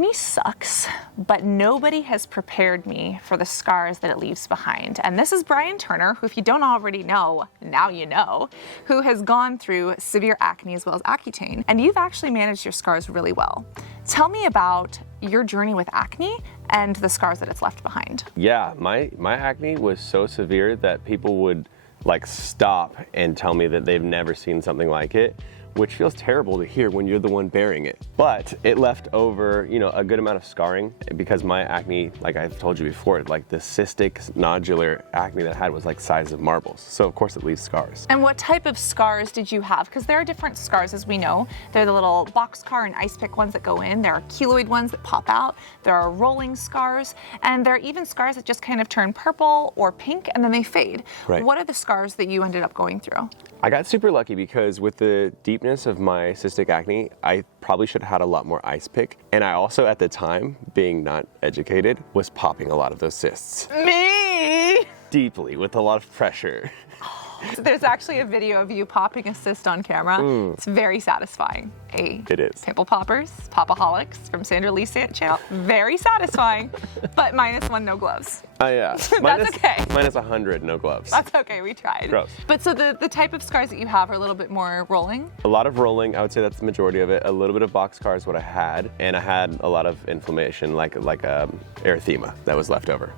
Acne sucks, but nobody has prepared me for the scars that it leaves behind. And this is Brian Turner, who, if you don't already know, now you know, who has gone through severe acne as well as Accutane. And you've actually managed your scars really well. Tell me about your journey with acne and the scars that it's left behind. Yeah, my acne was so severe that people would like stop and tell me that they've never seen something like it, which feels terrible to hear when you're the one bearing it. But it left over, you know, a good amount of scarring because my acne, like I've told you before, like the cystic nodular acne that I had was like size of marbles. So of course it leaves scars. And what type of scars did you have? Because there are different scars, as we know. There are the little boxcar and ice pick ones that go in. There are keloid ones that pop out. There are rolling scars. And there are even scars that just kind of turn purple or pink and then they fade. Right. What are the scars that you ended up going through? I got super lucky because with the deepness of my cystic acne, I probably should have had a lot more ice pick. And I also, at the time, being not educated, was popping a lot of those cysts. Me! Deeply, with a lot of pressure. So there's actually a video of you popping a cyst on camera. It's very satisfying. It is. Pimple poppers, Popaholics from Sandra Lee's channel. Very satisfying, but -1, no gloves. Oh yeah. That's okay. -100, no gloves. That's okay, we tried. Gross. But so the type of scars that you have are a little bit more rolling? A lot of rolling, I would say that's the majority of it. A little bit of boxcar is what I had, and I had a lot of inflammation, like erythema that was left over.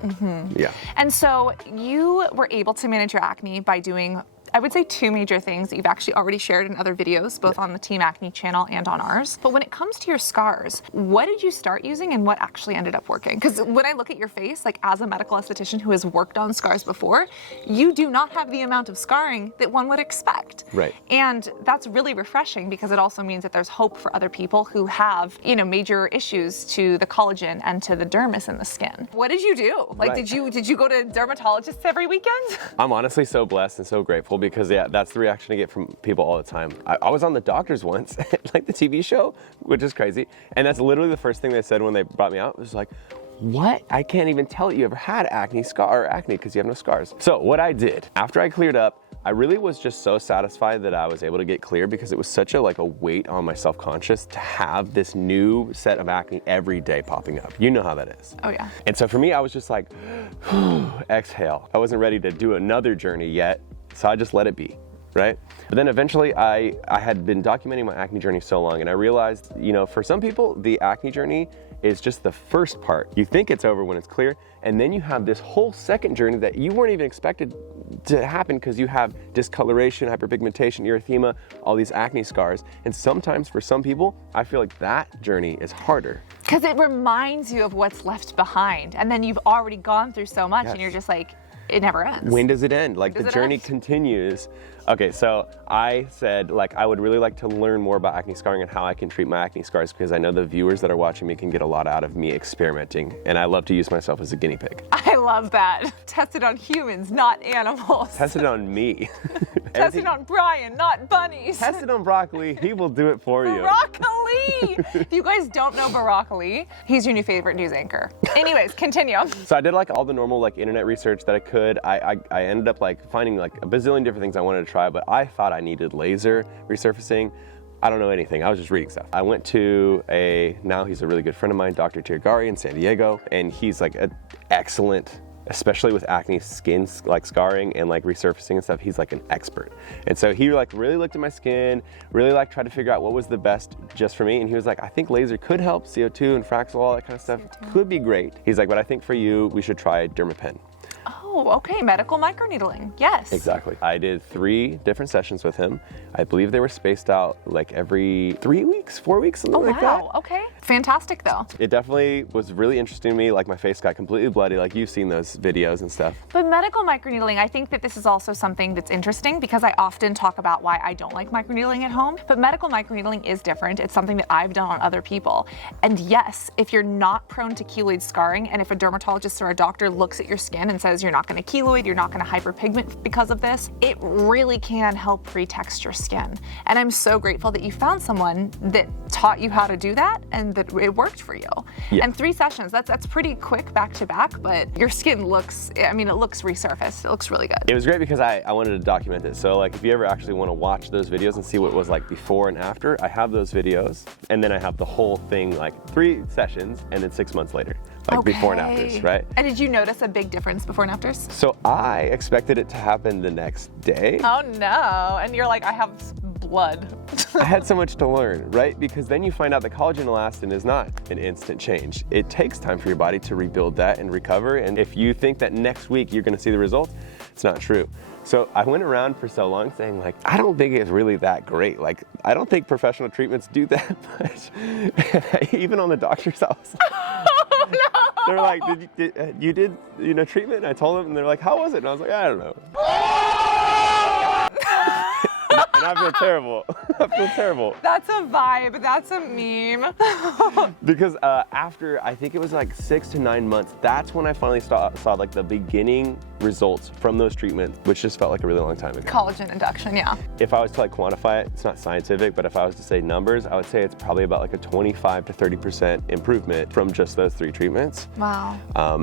Yeah. And so you were able to manage your acne by doing, I would say, 2 major things that you've actually already shared in other videos, both on the TeamAcne channel and on ours. But when it comes to your scars, what did you start using and what actually ended up working? Because when I look at your face, like as a medical esthetician who has worked on scars before, you do not have the amount of scarring that one would expect. Right. And that's really refreshing because it also means that there's hope for other people who have, you know, major issues to the collagen and to the dermis in the skin. What did you do? Like, Right. did you go to dermatologists every weekend? I'm honestly so blessed and so grateful because yeah, that's the reaction I get from people all the time. I was on the doctors once, like the TV show, which is crazy. And that's literally the first thing they said when they brought me out. It was like, what? I can't even tell you ever had acne because you have no scars. So what I did, after I cleared up, I really was just so satisfied that I was able to get clear because it was such a weight on my self-conscious to have this new set of acne every day popping up. You know how that is. Oh yeah. And so for me, I was just like, exhale. I wasn't ready to do another journey yet, so I just let it be, right? But then eventually I had been documenting my acne journey so long and I realized, you know, for some people, the acne journey is just the first part. You think it's over when it's clear, and then you have this whole second journey that you weren't even expected to happen because you have discoloration, hyperpigmentation, erythema, all these acne scars. And sometimes for some people, I feel like that journey is harder. Because it reminds you of what's left behind, and then you've already gone through so much, and you're just like, it never ends. When does it end? Like the journey continues. Okay, so I said I would really like to learn more about acne scarring and how I can treat my acne scars because I know the viewers that are watching me can get a lot out of me experimenting, and I love to use myself as a guinea pig. I love that. Tested on humans, not animals. Tested on me. Tested on Brian, not bunnies. Tested on broccoli, he will do it for you. Broccoli! If you guys don't know Broccoli, he's your new favorite news anchor. Anyways, continue. So I did all the normal internet research that I could. I ended up finding a bazillion different things I wanted to try, but I thought I needed laser resurfacing. I don't know anything. I was just reading stuff. I went to now he's a really good friend of mine, Dr. Tirgari in San Diego, and he's an excellent, especially with acne, skin scarring and resurfacing and stuff. He's an expert. And so he really looked at my skin, really tried to figure out what was the best just for me. And he was like, I think laser could help, CO2 and Fraxel, all that kind of stuff could be great. He's like, but I think for you, we should try Dermapen. Oh, okay, medical microneedling, yes. Exactly. I did 3 different sessions with him. I believe they were spaced out every 3 weeks, 4 weeks, something like that. Oh, wow, okay. Fantastic though. It definitely was really interesting to me. My face got completely bloody, you've seen those videos and stuff. But medical microneedling, I think that this is also something that's interesting because I often talk about why I don't like microneedling at home, but medical microneedling is different. It's something that I've done on other people. And yes, if you're not prone to keloid scarring, and if a dermatologist or a doctor looks at your skin and says you're not going to keloid, you're not going to hyperpigment because of this, it really can help pre-text your skin. And I'm so grateful that you found someone that taught you how to do that and and that it worked for you. Yeah. And 3 sessions, that's pretty quick back to back, but your skin looks, I mean, it looks resurfaced. It looks really good. It was great because I wanted to document it. So like if you ever actually want to watch those videos and see what it was like before and after, I have those videos, and then I have the whole thing, like 3 sessions and then 6 months later, like before and afters, right? And did you notice a big difference before and afters? So I expected it to happen the next day. Oh no, and you're like, I have blood. I had so much to learn, right? Because then you find out that collagen elastin is not an instant change. It takes time for your body to rebuild that and recover. And if you think that next week you're gonna see the results, it's not true. So I went around for so long saying like, I don't think it's really that great. Like, I don't think professional treatments do that much. Even on the doctor's office. Oh, no. They're like, you did treatment? And I told them, and they're like, how was it? And I was like, I don't know. And I feel terrible. I feel terrible. That's a vibe. That's a meme. Because after, I think it was like 6 to 9 months, that's when I finally saw like the beginning results from those treatments, which just felt like a really long time ago. Collagen induction, yeah. If I was to like quantify it, it's not scientific, but if I was to say numbers, I would say it's probably about like a 25 to 30% improvement from just those 3 treatments. Wow.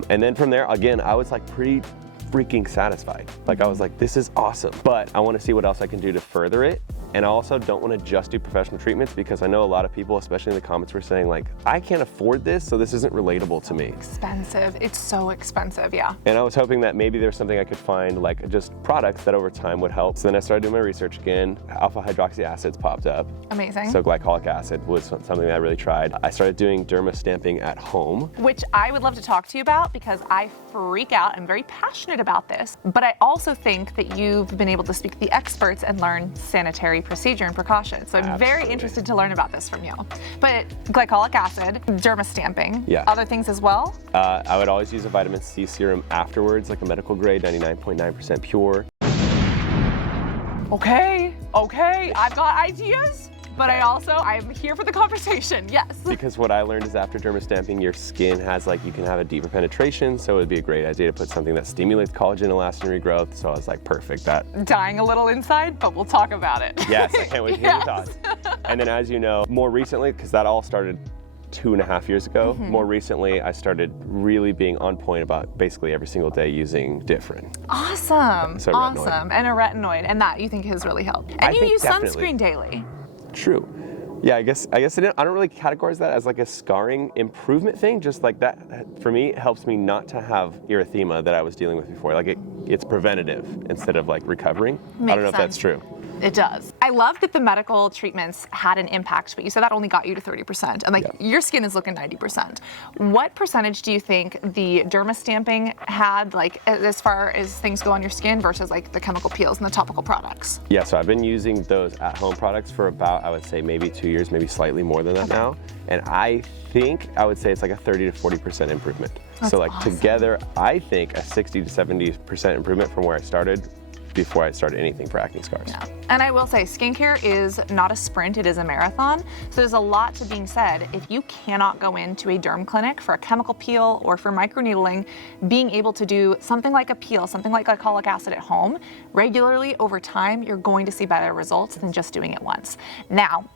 And then from there, again, I was like pretty freaking satisfied. Like I was like, this is awesome, but I want to see what else I can do to further it. And I also don't want to just do professional treatments because I know a lot of people, especially in the comments, were saying like, I can't afford this, so this isn't relatable to me. Expensive. It's so expensive, yeah. And I was hoping that maybe there's something I could find, like just products that over time would help. So then I started doing my research again. Alpha hydroxy acids popped up. Amazing. So glycolic acid was something that I really tried. I started doing derma stamping at home. Which I would love to talk to you about because I freak out. I'm very passionate about this. But I also think that you've been able to speak to the experts and learn sanitary procedure and precautions. So I'm very interested to learn about this from you. But glycolic acid, derma stamping, yeah. Other things as well? I would always use a vitamin C serum afterwards, like a medical grade, 99.9% pure. Okay, I've got ideas. But I'm here for the conversation, yes. Because what I learned is after derma stamping, your skin has you can have a deeper penetration, so it would be a great idea to put something that stimulates collagen, elastin regrowth. So I was like, perfect, that. Dying a little inside, but we'll talk about it. Yes, I can't wait to hear your thoughts. And then as you know, more recently, because that all started 2.5 years ago, more recently I started really being on point about basically every single day using Differin. Awesome, So awesome. And a retinoid, and that you think has really helped. And you use sunscreen daily. True. Yeah, I guess I don't really categorize that as like a scarring improvement thing. Just like that, for me, it helps me not to have erythema that I was dealing with before. Like it's preventative instead of like recovering. I don't know if that's true. It does. I love that the medical treatments had an impact, but you said that only got you to 30%, and your skin is looking 90%. What percentage do you think the derma stamping had, like as far as things go on your skin versus like the chemical peels and the topical products? Yeah, so I've been using those at-home products for about, I would say maybe 2 years, maybe slightly more than that now, and I would say it's like a 30 to 40% improvement. That's so like awesome. Together, I think a 60 to 70% improvement from where I started before I started anything for acne scars. Yeah. And I will say, skincare is not a sprint, it is a marathon. So there's a lot to being said. If you cannot go into a derm clinic for a chemical peel or for microneedling, being able to do something like a peel, something like glycolic acid at home, regularly over time, you're going to see better results than just doing it once. Now,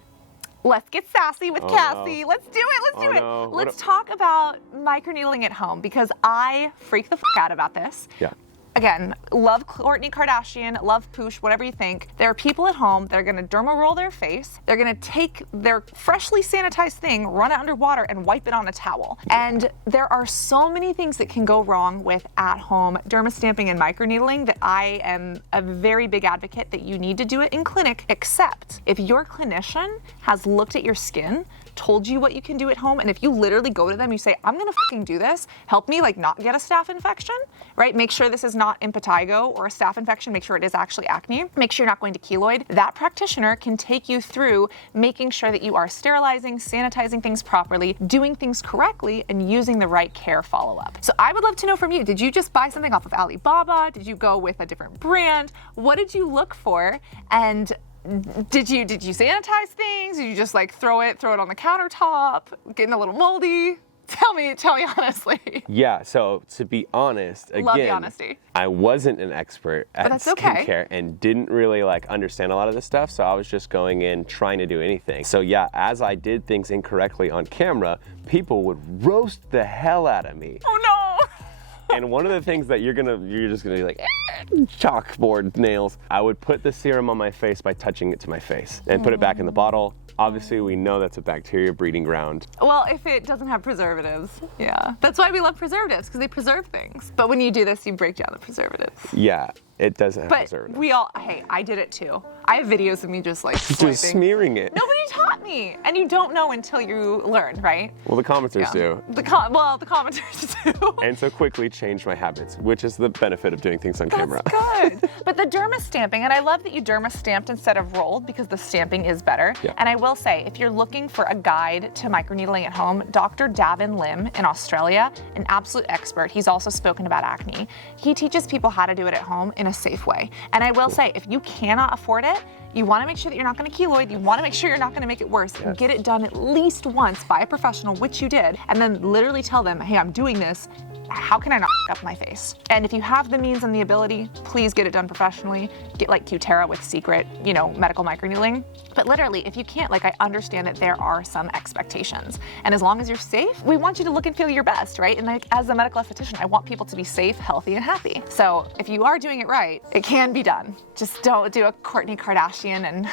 let's get sassy with Cassie. No. Let's do it, let's do it. No. Let's talk about microneedling at home because I freak the fuck out about this. Yeah. Again, love Kourtney Kardashian, love Poosh, whatever you think. There are people at home that are gonna derma roll their face. They're gonna take their freshly sanitized thing, run it under water, and wipe it on a towel. And there are so many things that can go wrong with at-home derma stamping and microneedling that I am a very big advocate that you need to do it in clinic, except if your clinician has looked at your skin, told you what you can do at home, and if you literally go to them, you say, I'm gonna fucking do this, help me like not get a staph infection, right? Make sure this is not impetigo or a staph infection, make sure it is actually acne, make sure you're not going to keloid. That practitioner can take you through making sure that you are sterilizing, sanitizing things properly, doing things correctly, and using the right care follow-up. So I would love to know from you, did you just buy something off of Alibaba? Did you go with a different brand? What did you look for? And did you sanitize things? Did you just like throw it on the countertop, getting a little moldy? Tell me honestly. Yeah, so to be honest, Love the again, honesty. I wasn't an expert at that's okay. skincare and didn't really like understand a lot of this stuff, so I was just going in trying to do anything. So yeah, as I did things incorrectly on camera, people would roast the hell out of me. Oh no! And one of the things that you're just gonna be like, chalkboard nails. I would put the serum on my face by touching it to my face and put it back in the bottle. Obviously, we know that's a bacteria breeding ground. Well, if it doesn't have preservatives, yeah. That's why we love preservatives, because they preserve things. But when you do this, you break down the preservatives. Yeah, it doesn't have But preservatives. hey, I did it too. I have videos of me just like swiping. Just smearing it. Nobody taught me. And you don't know until you learn, right? Well, the commenters do. The commenters do. And so quickly changed my habits, which is the benefit of doing things on camera. That's good. But the derma stamping, and I love that you derma stamped instead of rolled because the stamping is better. Yeah. And I will say, if you're looking for a guide to microneedling at home, Dr. Davin Lim in Australia, an absolute expert, he's also spoken about acne. He teaches people how to do it at home in a safe way. And I will say, if you cannot afford it, you want to make sure that you're not going to keloid. You want to make sure you're not going to make it worse. Yes. Get it done at least once by a professional, which you did, and then literally tell them, hey, I'm doing this. How can I not f up my face? And if you have the means and the ability, please get it done professionally. Get like Cutera with secret, medical microneedling. But literally, if you can't, I understand that there are some expectations. And as long as you're safe, we want you to look and feel your best, right? And as a medical esthetician, I want people to be safe, healthy, and happy. So if you are doing it right, it can be done. Just don't do a Kourtney Kardashian and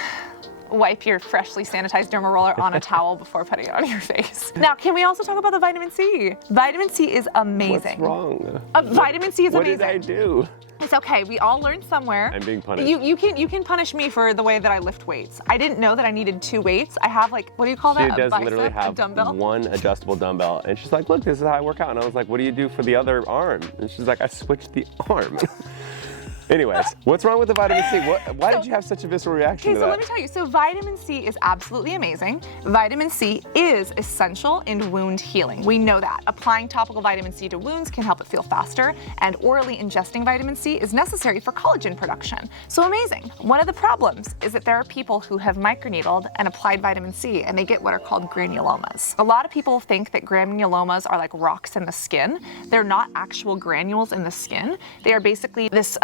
wipe your freshly sanitized derma roller on a towel before putting it on your face. Now, can we also talk about the vitamin C? Vitamin C is amazing. What's wrong? Vitamin C is What amazing. did I do? It's okay. We all learned somewhere. I'm being punished. You can punish me for the way that I lift weights. I didn't know that I needed 2 weights. I have what do you call that? She does bicep, literally have dumbbell? one adjustable dumbbell, and she's like, "Look, this is how I work out." And I was like, "What do you do for the other arm?" And she's like, "I switched the arm." Anyways, what's wrong with the vitamin C? Why did you have such a visceral reaction to that? Okay, so let me tell you. So vitamin C is absolutely amazing. Vitamin C is essential in wound healing. We know that. Applying topical vitamin C to wounds can help it feel faster, and orally ingesting vitamin C is necessary for collagen production. So amazing. One of the problems is that there are people who have microneedled and applied vitamin C, and they get what are called granulomas. A lot of people think that granulomas are like rocks in the skin. They're not actual granules in the skin. They are basically this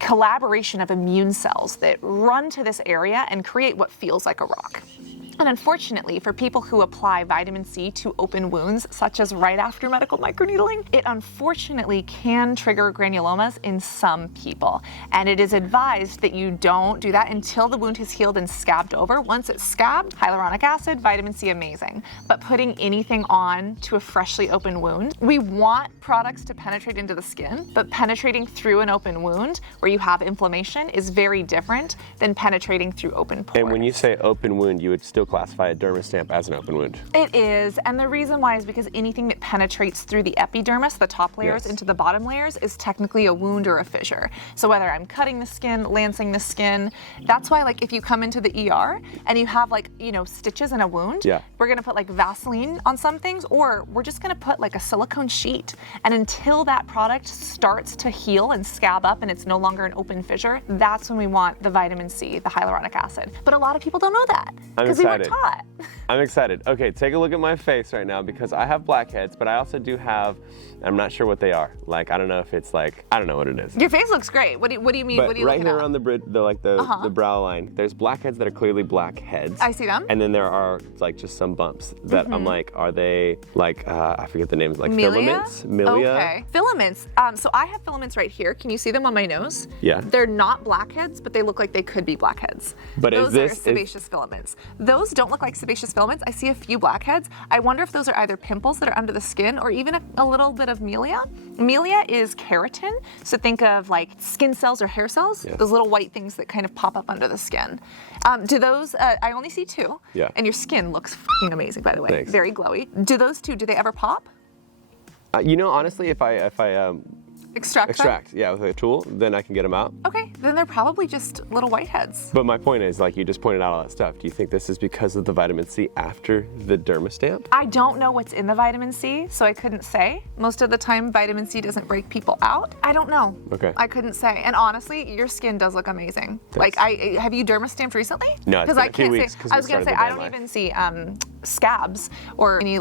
collaboration of immune cells that run to this area and create what feels like a rock. And unfortunately, for people who apply vitamin C to open wounds, such as right after medical microneedling, it unfortunately can trigger granulomas in some people. And it is advised that you don't do that until the wound has healed and scabbed over. Once it's scabbed, hyaluronic acid, vitamin C, amazing. But putting anything on to a freshly open wound, we want products to penetrate into the skin, but penetrating through an open wound where you have inflammation is very different than penetrating through open pores. And when you say open wound, you would still classify a derma stamp as an open wound. It is, and the reason why is because anything that penetrates through the epidermis, the top layers, Yes. into the bottom layers, is technically a wound or a fissure. So whether I'm cutting the skin, lancing the skin, that's why if you come into the ER and you have stitches in a wound, Yeah. we're gonna put Vaseline on some things, or we're just gonna put a silicone sheet. And until that product starts to heal and scab up and it's no longer an open fissure, that's when we want the vitamin C, the hyaluronic acid. But a lot of people don't know that because we weren't taught. I'm excited. Okay, take a look at my face right now because I have blackheads, but I also do have, I'm not sure what they are. I don't know if it's I don't know what it is. Your face looks great. What do you mean? But What do you right looking here at? on the brow line, there's blackheads that are clearly blackheads. I see them. And then there are just some bumps that I'm are they I forget the names, filaments? Milia? Okay. Filaments. So I have filaments right here. Can you see them on my nose? Yeah. They're not blackheads, but they look like they could be blackheads. But those is this are sebaceous filaments. Those don't look like sebaceous filaments. I see a few blackheads. I wonder if those are either pimples that are under the skin or even a little bit of milia. Milia is keratin. So think of skin cells or hair cells. Yeah. Those little white things that kind of pop up under the skin. Do those? I only see 2. Yeah. And your skin looks fucking amazing, by the way. Thanks. Very glowy. Do those 2? Do they ever pop? Honestly, if I Extract them? yeah, with a tool, then I can get them out. Okay, then they're probably just little whiteheads. But my point is, you just pointed out all that stuff. Do you think this is because of the vitamin C after the derma stamp? I don't know what's in the vitamin C, so I couldn't say. Most of the time, vitamin C doesn't break people out. I don't know. Okay. I couldn't say. And honestly, your skin does look amazing. Thanks. have you derma stamped recently? No, it's been a few weeks 'cause I we was gonna started say the I don't ban even see scabs or any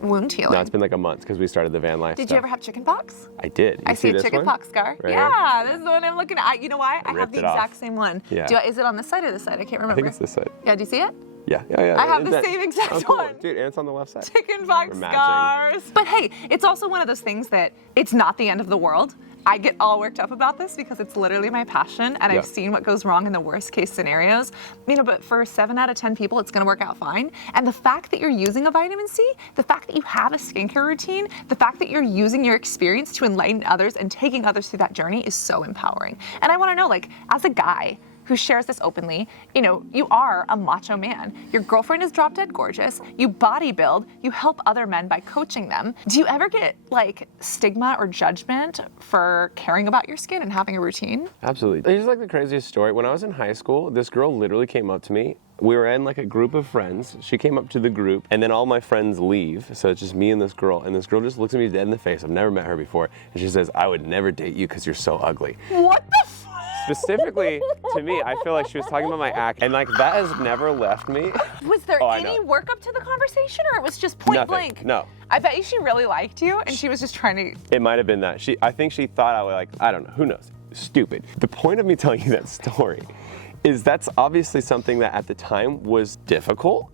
wound healing. No, it's been like a month because we started the van life Did stuff. you ever have chicken pox? I did. I see a this chicken one? pox scar. Right Yeah, this is the one I'm looking at. You know why? I have ripped the it off. exact same one. Yeah. Is it on this side or this side? I can't remember. I think it's this side. Yeah, do you see it? Yeah. I have the same exact oh, cool. one. Dude, and it's on the left side. Chicken pox We're matching. scars. But hey, it's also one of those things that it's not the end of the world. I get all worked up about this because it's literally my passion, and Yeah. I've seen what goes wrong in the worst case scenarios. But for 7 out of 10 people, it's gonna work out fine. And the fact that you're using a vitamin C, the fact that you have a skincare routine, the fact that you're using your experience to enlighten others and taking others through that journey is so empowering. And I wanna know, like, as a guy who shares this openly, you are a macho man. Your girlfriend is drop dead gorgeous. You bodybuild. You help other men by coaching them. Do you ever get like stigma or judgment for caring about your skin and having a routine? Absolutely. Here's like the craziest story. When I was in high school, this girl literally came up to me. We were in like a group of friends. She came up to the group, and then all my friends leave. So it's just me and this girl. And this girl just looks at me dead in the face. I've never met her before. And she says, "I would never date you because you're so ugly." What the Specifically to me, I feel like she was talking about my acne, and like that has never left me. Was there I any know. workup to the conversation, or it was just point Nothing. blank? No. I bet you she really liked you, and she was just trying to. It might have been that. I think she thought I was like, I don't know, who knows? Stupid. The point of me telling you that story is that's obviously something that at the time was difficult.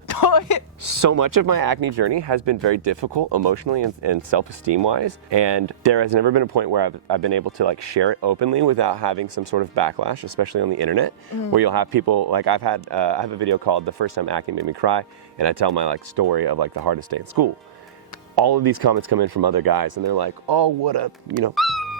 So much of my acne journey has been very difficult emotionally and self-esteem wise, and there has never been a point where I've been able to like share it openly without having some sort of backlash, especially on the internet, where you'll have people like I have a video called "The First Time Acne Made Me Cry," and I tell my like story of like the hardest day in school. All of these comments come in from other guys, and they're like, "Oh, what a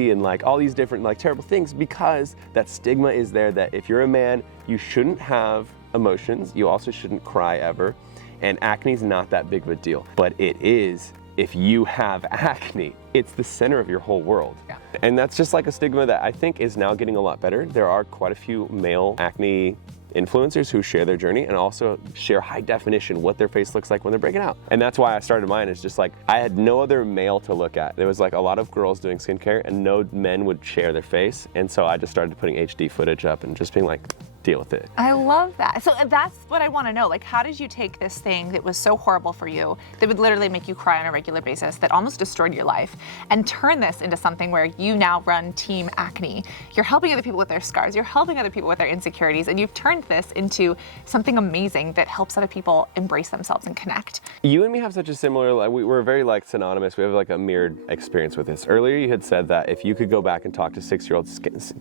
and like all these different like terrible things," because that stigma is there that if you're a man, you shouldn't have emotions. You also shouldn't cry ever. And acne's not that big of a deal, but it is if you have acne. It's the center of your whole world. Yeah. And that's just like a stigma that I think is now getting a lot better. There are quite a few male acne influencers who share their journey and also share high definition what their face looks like when they're breaking out. And that's why I started mine. Is just like I had no other male to look at. There was like a lot of girls doing skincare and no men would share their face. And so I just started putting HD footage up and just being like, deal with it. I love that. So that's what I want to know. Like, how did you take this thing that was so horrible for you, that would literally make you cry on a regular basis, that almost destroyed your life, and turn this into something where you now run TeamAcne? You're helping other people with their scars. You're helping other people with their insecurities, and you've turned this into something amazing that helps other people embrace themselves and connect. You and me have such a similar, like, we're very like synonymous. We have like a mirrored experience with this. Earlier you had said that if you could go back and talk to 6-year-old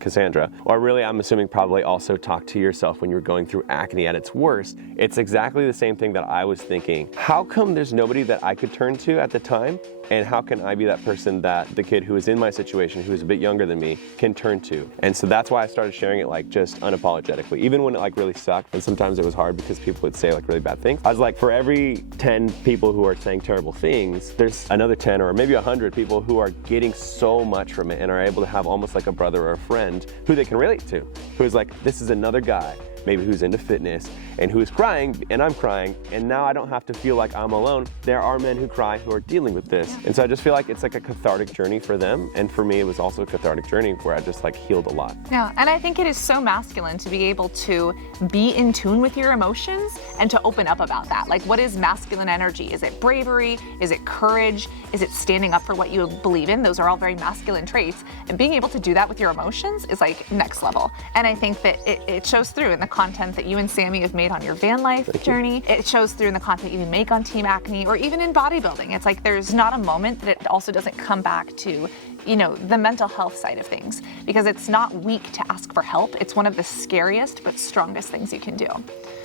Cassandra, or really I'm assuming probably also talk to yourself when you were going through acne at its worst, it's exactly the same thing that I was thinking. How come there's nobody that I could turn to at the time? And how can I be that person that the kid who is in my situation, who is a bit younger than me, can turn to? And so that's why I started sharing it like just unapologetically, even when it like really sucked. And sometimes it was hard because people would say like really bad things. I was like, for every 10 people who are saying terrible things, there's another 10 or maybe 100 people who are getting so much from it and are able to have almost like a brother or a friend who they can relate to, who is like, this is another guy maybe who's into fitness and who is crying and I'm crying, and now I don't have to feel like I'm alone. There are men who cry who are dealing with this. And so I just feel like it's like a cathartic journey for them, and for me it was also a cathartic journey where I just like healed a lot. Yeah, and I think it is so masculine to be able to be in tune with your emotions and to open up about that. Like, what is masculine energy? Is it bravery? Is it courage? Is it standing up for what you believe in? Those are all very masculine traits, and being able to do that with your emotions is like next level. And I think that it shows through in the content that you and Sammy have made on your van life journey. It shows through in the content you make on TeamAcne, or even in bodybuilding. It's like there's not a moment that it also doesn't come back to, you know, the mental health side of things, because it's not weak to ask for help. It's one of the scariest but strongest things you can do.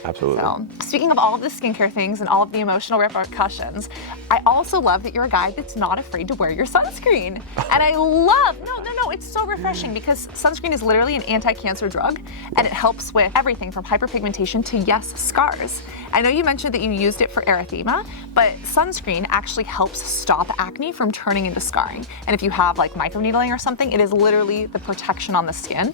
Absolutely. So, speaking of all of the skincare things and all of the emotional repercussions, I also love that you're a guy that's not afraid to wear your sunscreen. And I love, no, it's so refreshing, because sunscreen is literally an anti-cancer drug, and it helps with everything from hyperpigmentation to, yes, scars. I know you mentioned that you used it for erythema, but sunscreen actually helps stop acne from turning into scarring. And if you have like microneedling or something, it is literally the protection on the skin.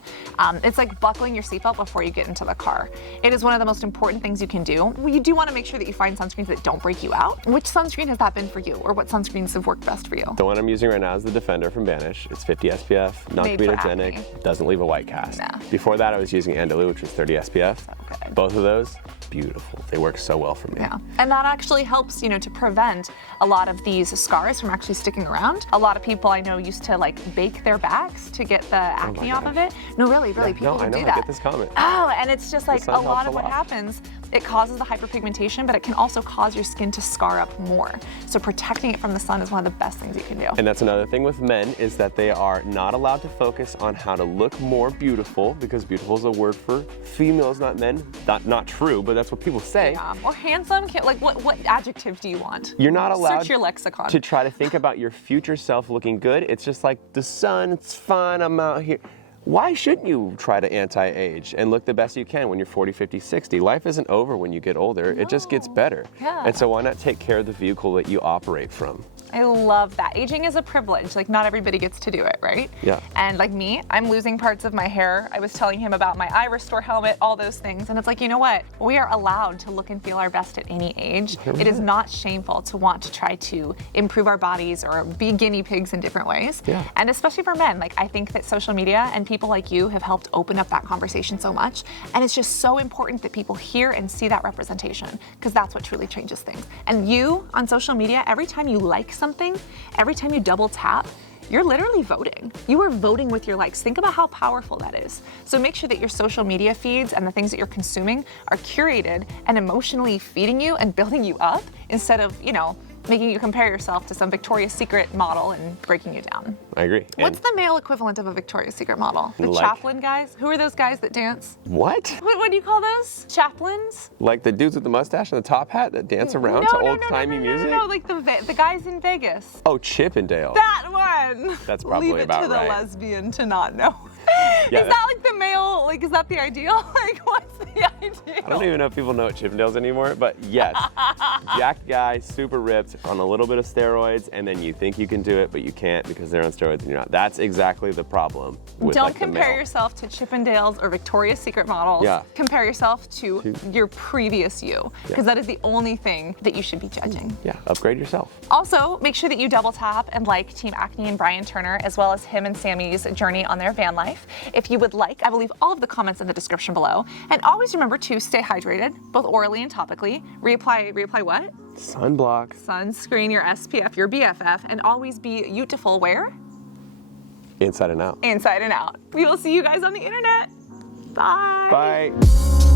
It's like buckling your seatbelt before you get into the car. It is one of the most important things you can do. You do want to make sure that you find sunscreens that don't break you out. Which sunscreen has that been for you, or what sunscreens have worked best for you? The one I'm using right now is the Defender from Vanish. It's 50 SPF, not Made for comedogenic, acne. doesn't leave a white cast. Nah. Before that I was using Andalou, which was 30 SPF. good. Both of those, beautiful. They work so well for me. Yeah, and that actually helps, you know, to prevent a lot of these scars from actually sticking around. A lot of people I know used to like bake their backs to get the acne off of it. No, really, people would do that. I get this comment. Oh, and it's just like a lot of what happens. happens, it causes the hyperpigmentation, but it can also cause your skin to scar up more. So protecting it from the sun is one of the best things you can do. And that's another thing with men, is that they are not allowed to focus on how to look more beautiful, because beautiful is a word for females, not men. Not true, but that's what people say. Yeah, or handsome, like what adjective do you want? You're not allowed Search your lexicon. to try to think about your future self looking good. It's just like, the sun, it's fine, I'm out here. Why shouldn't you try to anti-age and look the best you can when you're 40, 50, 60? Life isn't over when you get older. It just gets better. Yeah. And so why not take care of the vehicle that you operate from? I love that. Aging is a privilege. Like, not everybody gets to do it, right? Yeah. And like me, I'm losing parts of my hair. I was telling him about my eye restore helmet, all those things. And it's like, you know what? We are allowed to look and feel our best at any age. It is not shameful to want to try to improve our bodies or be guinea pigs in different ways. Yeah. And especially for men, like, I think that social media and people like you have helped open up that conversation so much. And it's just so important that people hear and see that representation, because that's what truly changes things. And you on social media, every time you like something, every time you double tap, you're literally voting. You are voting with your likes. Think about how powerful that is. So make sure that your social media feeds and the things that you're consuming are curated and emotionally feeding you and building you up, instead of, you know, making you compare yourself to some Victoria's Secret model and breaking you down. I agree. What's the male equivalent of a Victoria's Secret model? The Like- chaplain guys? Who are those guys that dance? What? What do you call those? Chaplains? Like the dudes with the mustache and the top hat that dance around to old-timey music? No, like the guys in Vegas. Oh, Chippendale. That one! That's probably Leave it about to the right. lesbian to not know. Yeah, is that like the male, like, is that the ideal? Like, what's the ideal? I don't even know if people know what Chippendales anymore, but yes. Jacked guy, super ripped, on a little bit of steroids, and then you think you can do it, but you can't because they're on steroids and you're not. That's exactly the problem with, Don't like, the compare male. yourself to Chippendales or Victoria's Secret models. Yeah. Compare yourself to your previous you, because that is the only thing that you should be judging. Yeah, upgrade yourself. Also, make sure that you double tap and like TeamAcne and Brian Turner, as well as him and Sammy's journey on their van life. If you would like, I will leave all of the comments in the description below. And always remember to stay hydrated, both orally and topically. Reapply what? Sunblock. Sunscreen, your SPF, your BFF, and always be beYoutiful where? Inside and out. Inside and out. We will see you guys on the internet. Bye. Bye.